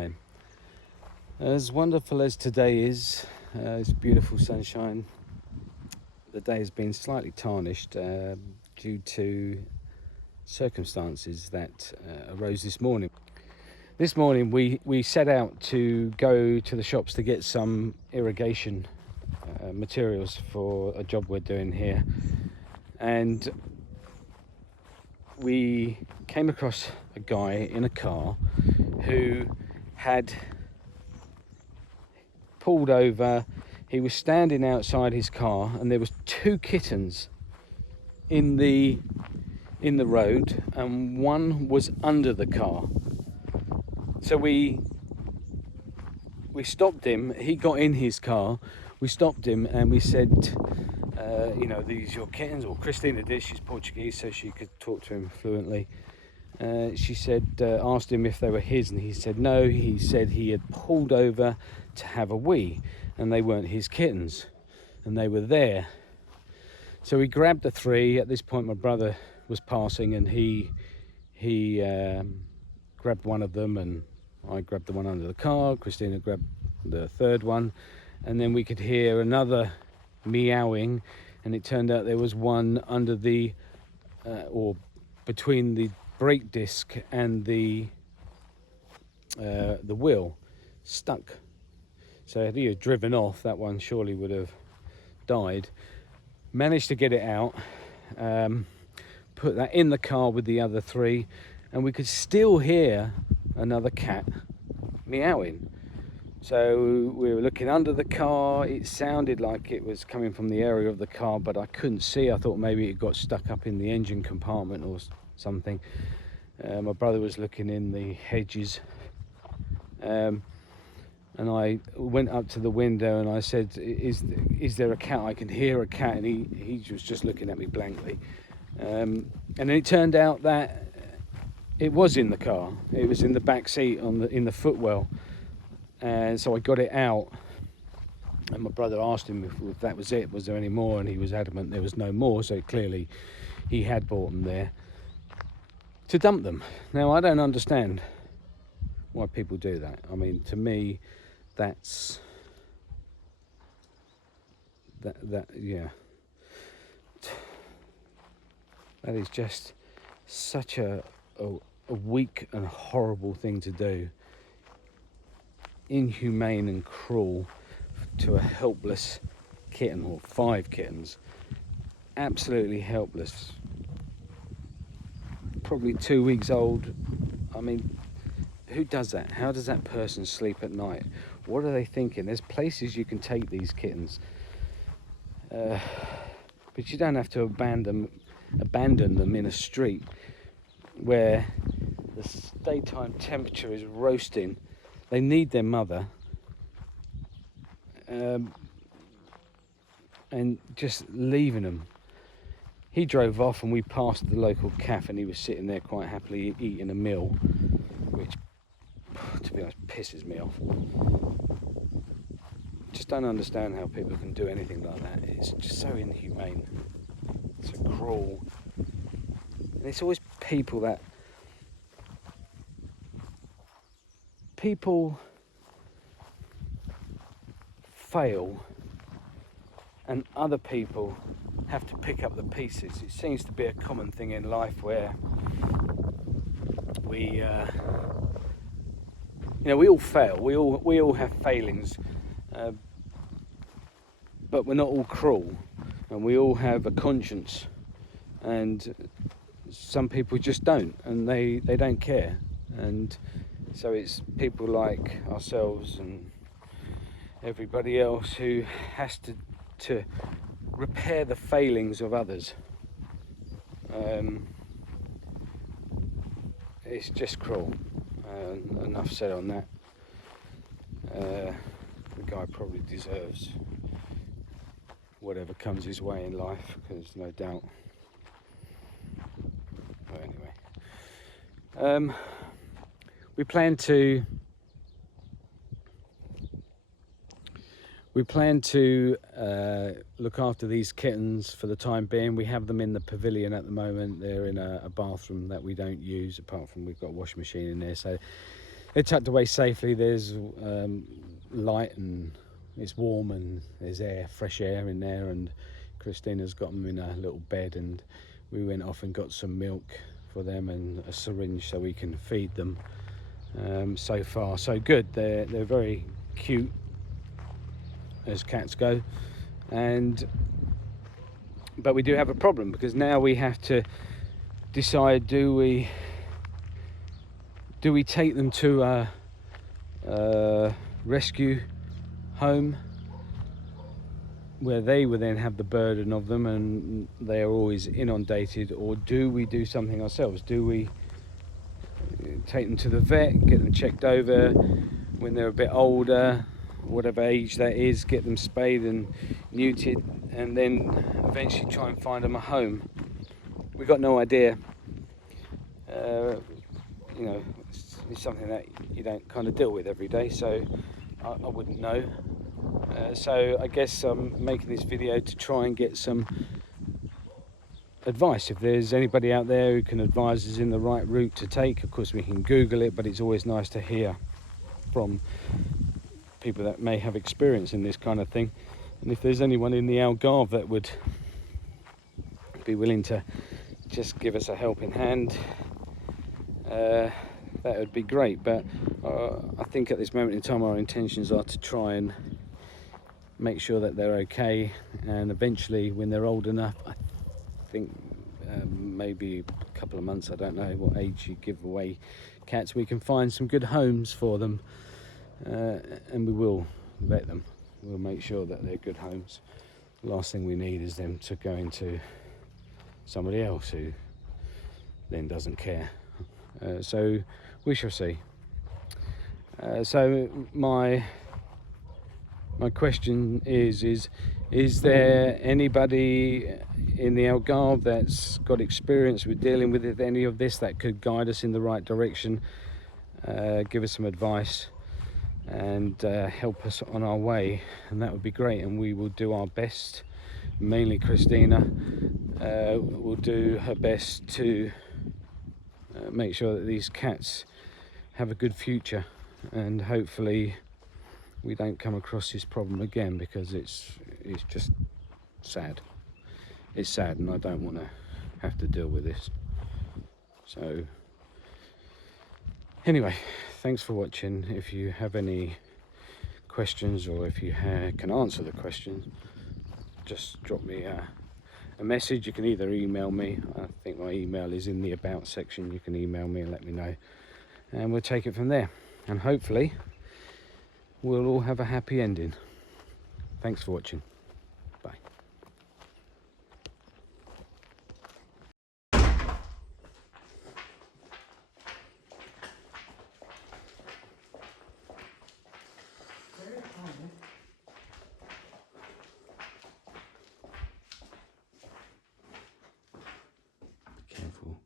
sunshine. As wonderful as today is, it's beautiful sunshine. The day has been slightly tarnished due to circumstances that arose this morning. This morning we set out to go to the shops to get some irrigation materials for a job we're doing here, and we came across a guy in a car who had pulled over. He was standing outside his car and there was 2 kittens in the road, and one was under the car. So we stopped him. He got in his car. We stopped him and we said, these your kittens? Or Christina did, she's Portuguese, so she could talk to him fluently. She said, asked him if they were his, and he said no. He said he had pulled over to have a wee, and they weren't his kittens, and they were there. So we grabbed the 3. At this point, my brother was passing, and he grabbed one of them, and I grabbed the one under the car. Christina grabbed the 3rd one, and then we could hear another meowing, and it turned out there was one under the or between the brake disc and the wheel, stuck. So if he had driven off, that one surely would have died. Managed to get it out, put that in the car with the other 3, and we could still hear another cat meowing. So we were looking under the car. It sounded like it was coming from the area of the car, but I couldn't see. I thought maybe it got stuck up in the engine compartment or something. My brother was looking in the hedges, and I went up to the window and I said, is there a cat? I can hear a cat. And he was just looking at me blankly. And then it turned out that it was in the car. It was in the back seat in the footwell. And so I got it out, and my brother asked him if that was it, was there any more, and he was adamant there was no more. So clearly he had brought them there to dump them. Now, I don't understand why people do that. I mean, to me, that's that is just such a weak and horrible thing to do. Inhumane and cruel to a helpless kitten, or 5 kittens. Absolutely helpless. Probably 2 weeks old. I mean, who does that? How does that person sleep at night? What are they thinking? There's places you can take these kittens, but you don't have to abandon them in a street where the daytime temperature is roasting. They need their mother, and just leaving them. He drove off and we passed the local cafe, and he was sitting there quite happily eating a meal, which, to be honest, pisses me off. Just don't understand how people can do anything like that. It's just so inhumane, so cruel. And it's always people fail and other people have to pick up the pieces. It seems to be a common thing in life where we all fail. We all have failings, but we're not all cruel, and we all have a conscience, and some people just don't, and they don't care. And so it's people like ourselves and everybody else who has to repair the failings of others. It's just cruel. Enough said on that. The guy probably deserves whatever comes his way in life, because no doubt. But anyway, we plan to look after these kittens for the time being. We have them in the pavilion at the moment. They're in a bathroom that we don't use, apart from we've got a washing machine in there, so they're tucked away safely. There's light and it's warm and there's air, fresh air in there, and Christina's got them in a little bed, and we went off and got some milk for them and a syringe so we can feed them. So far so good. They're very cute as cats go, but we do have a problem, because now we have to decide, do we take them to a rescue home where they will then have the burden of them and they are always inundated, or do we do something ourselves? Do we take them to the vet, get them checked over when they're a bit older, whatever age that is, get them spayed and neutered, and then eventually try and find them a home? We've got no idea. You know, it's something that you don't kind of deal with every day, so I wouldn't know. So I guess I'm making this video to try and get some advice. If there's anybody out there who can advise us in the right route to take, of course we can Google it, but it's always nice to hear from people that may have experience in this kind of thing. And if there's anyone in the Algarve that would be willing to just give us a helping hand, that would be great. But I think at this moment in time our intentions are to try and make sure that they're okay, and eventually when they're old enough, I think maybe a couple of months, I don't know what age you give away cats, we can find some good homes for them, and we will vet them. We'll make sure that they're good homes. The last thing we need is them to go into somebody else who then doesn't care. So we shall see. So my question is there anybody in the Algarve that's got experience with dealing with any of this that could guide us in the right direction, give us some advice and help us on our way? And that would be great, and we will do our best. Mainly Christina will do her best to make sure that these cats have a good future, and hopefully we don't come across this problem again, because it's just sad. It's sad, and I don't want to have to deal with this. So anyway, thanks for watching. If you have any questions, or if you can answer the questions, just drop me a message. You can either email me, I think my email is in the about section. You can email me and let me know, and we'll take it from there, and hopefully we'll all have a happy ending. Thanks for watching. Bye. Careful.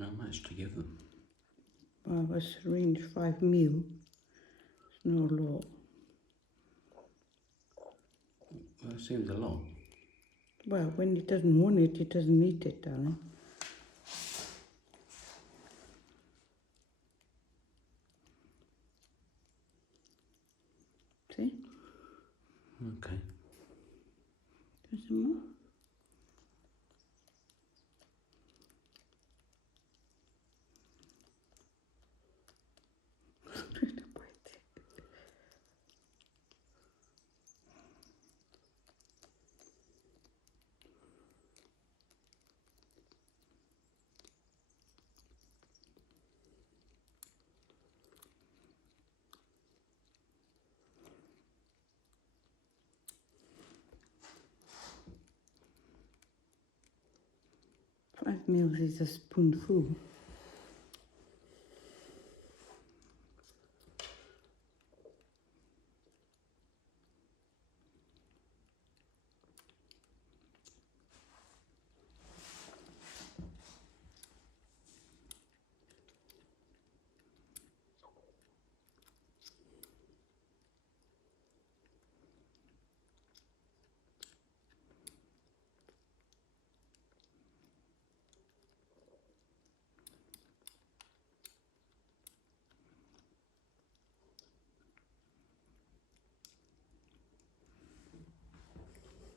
How much to give them? Well, I was arranged 5 mil. It's not a lot. Well, it seems a lot. Well, when he doesn't want it, he doesn't eat it, darling. See? Okay. There's some more. Five mils is a spoonful.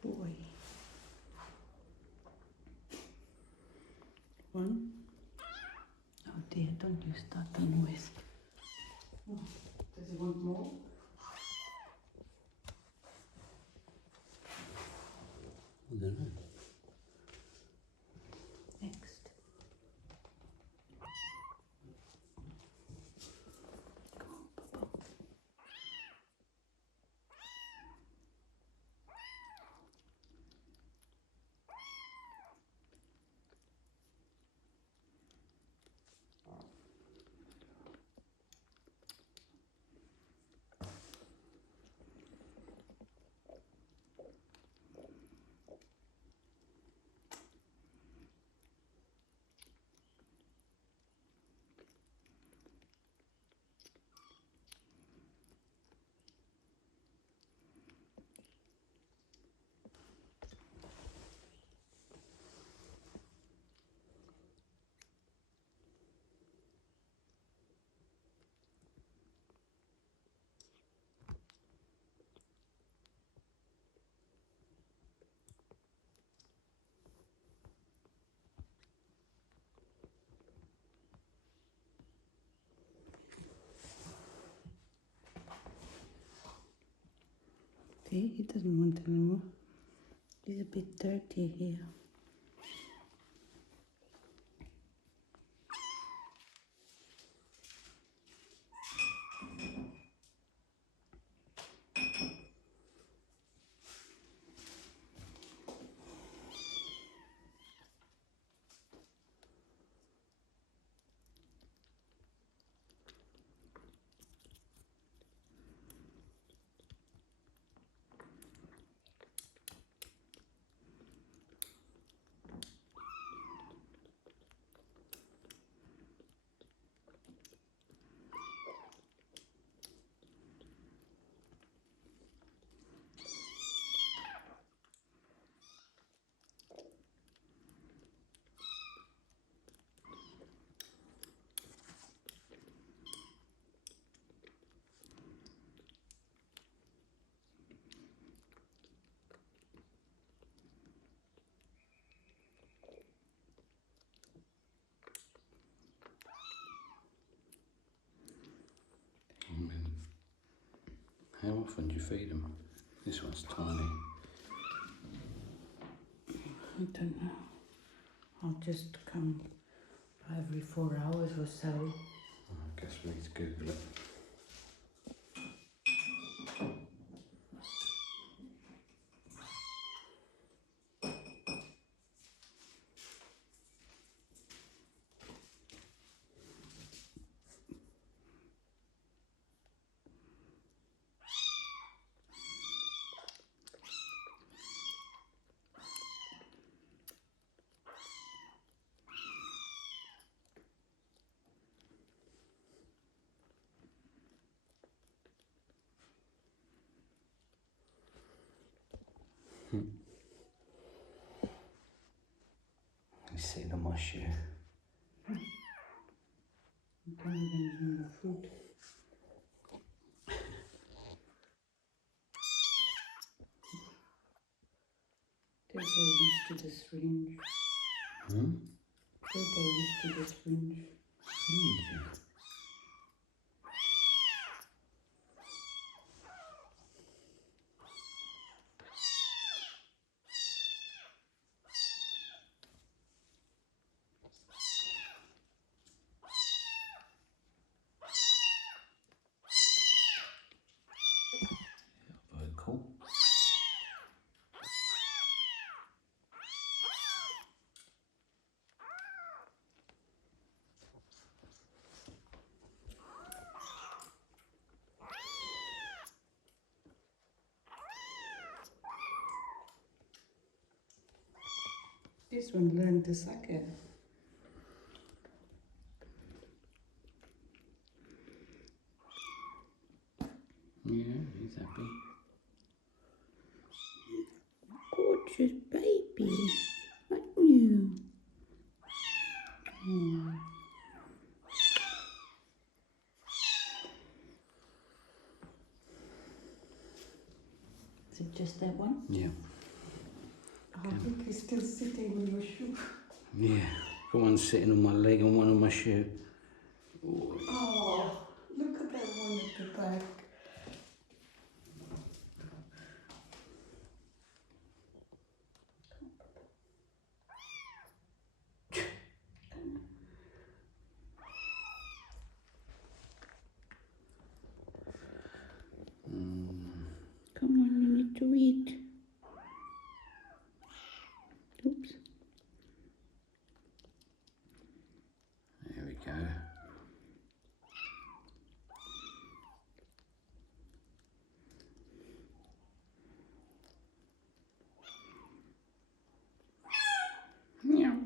Boy. One. Oh dear, don't you start the noise. Oh, does he want more? I don't know. Next. Come on, Papa. See, he doesn't want anymore. He's a bit dirty here. How often do you feed them? This one's tiny. I don't know. I'll just come every 4 hours or so. I guess we need to Google it. He's sitting on my shoe. You can't even eat the fruit. They're used to the syringe. They're used to the syringe. Very cool. This one learned to suck it. Yeah, he's happy. Gorgeous baby, aren't you? Oh. Is it just that one? Yeah. Oh, look, he's still sitting on your shoe. Yeah. Got one sitting on my leg and one on my shoe. Oh, look at that one at the back. Come on, you need to eat. Oops. There we go. Meow.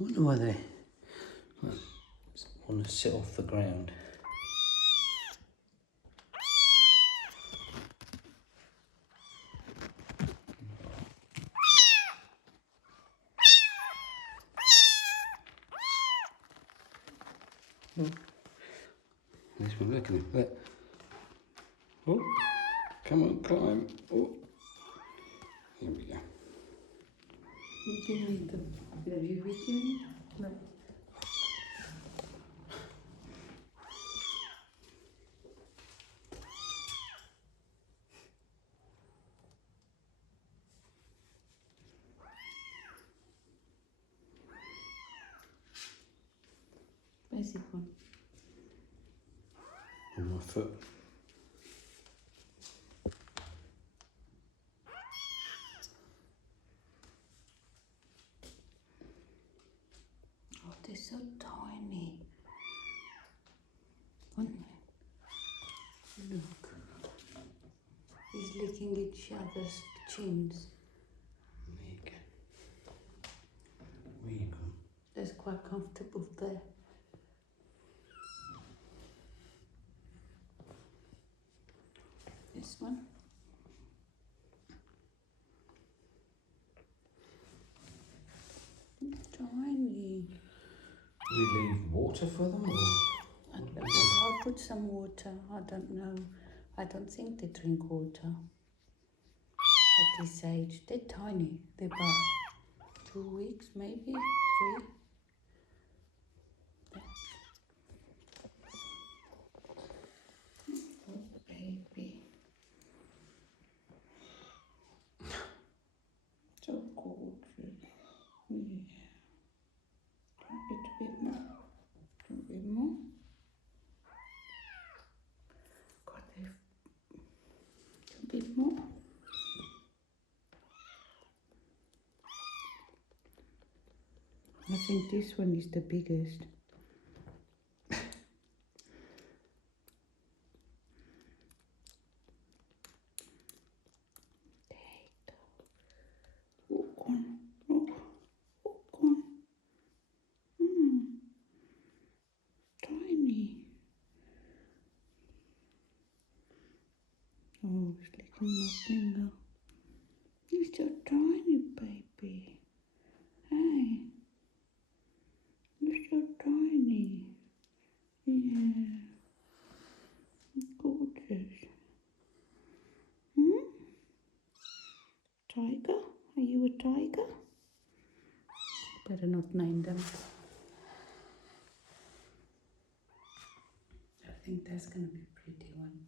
I wonder why they want to sit off the ground. Oh. This one, look at him, look. Oh, come on, climb. Oh. Here we go. You can eat them. Have you eaten? No. Basic one. On my foot. Oh, they're so tiny. Aren't they? Look. He's licking each other's chins. There you go. Where you gone? That's quite comfortable there. one. Tiny. Do you leave water for them? I'll put some water. I don't know. I don't think they drink water at this age. They're tiny. They're about 2 weeks, maybe 3. Oh, baby. So gorgeous. Yeah. A bit more. A bit more. God, a bit more. I think this one is the biggest. Look on. Look on. Tiny. Oh, it's licking my finger. You're so tiny, baby. Hey. You're so tiny. Yeah. Gorgeous. Tiger? Are you a tiger? Better not name them. I think that's gonna be a pretty one.